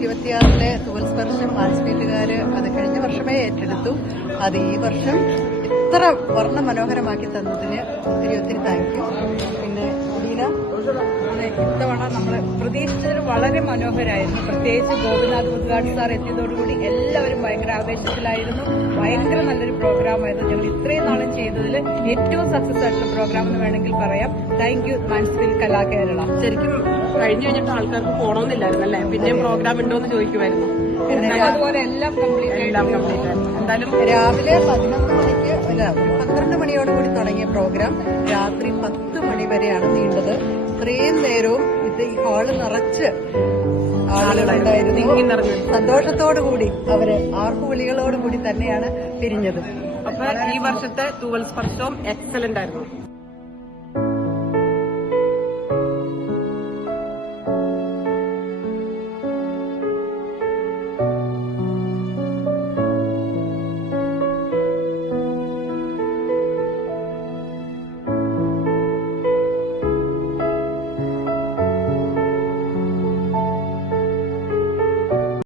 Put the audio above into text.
26 തുവൽസ്പർശം മാൻസ്പീറ്റുകാര് അത് കഴിഞ്ഞ വർഷമേ ഏറ്റെടുത്തു. അത് ഈ വർഷം ഇത്ര വർണ്ണ മനോഹരമാക്കി തന്നതിന് ഒത്തിരി താങ്ക് യു. പിന്നെ ഇത്തവണ നമ്മൾ പ്രതീക്ഷിച്ചതിന് വളരെ മനോഹരമായിരുന്നു. പ്രത്യേകിച്ച് ഗോപിനാഥ് മുദ്ഗാഡ് സാർ എത്തിയതോടുകൂടി എല്ലാവരും ഭയങ്കര ആവേശത്തിലായിരുന്നു. ഭയങ്കര നല്ലൊരു പ്രോഗ്രാമായിരുന്നു. ഞങ്ങൾ ഇത്രയും നാളും ചെയ്തതിൽ ഏറ്റവും സക്സസ് ആയിട്ടുള്ള പ്രോഗ്രാം എന്ന് വേണമെങ്കിൽ പറയാം. Thank you Mansfield Kala Kerala. ശരിക്കും കഴിഞ്ഞു കഴിഞ്ഞിട്ട് ആൾക്കാർക്ക് പോകണമെന്നില്ലായിരുന്നു അല്ലേ? പിന്നെയും പ്രോഗ്രാം ഉണ്ടോ എന്ന് ചോദിക്കുമായിരുന്നു. അതുപോലെ എല്ലാം കംപ്ലീറ്റ് ആയിരുന്നു. എന്തായാലും രാവിലെ 12 മണിയോടുകൂടി തുടങ്ങിയ പ്രോഗ്രാം രാത്രി 10 മണി വരെയാണ് നീണ്ടത്. ഇത്രയും നേരവും ഈ ഹാള് നിറച്ച് ആളുകളുണ്ടായിരുന്നു. സന്തോഷത്തോടുകൂടി അവര് ആർപ്പുവിളികളോടുകൂടി തന്നെയാണ് പിരിഞ്ഞത്. അപ്പൊ ഈ വർഷത്തെ തൂവൽ സ്പർശവും എക്സലന്റ് ആയിരുന്നു.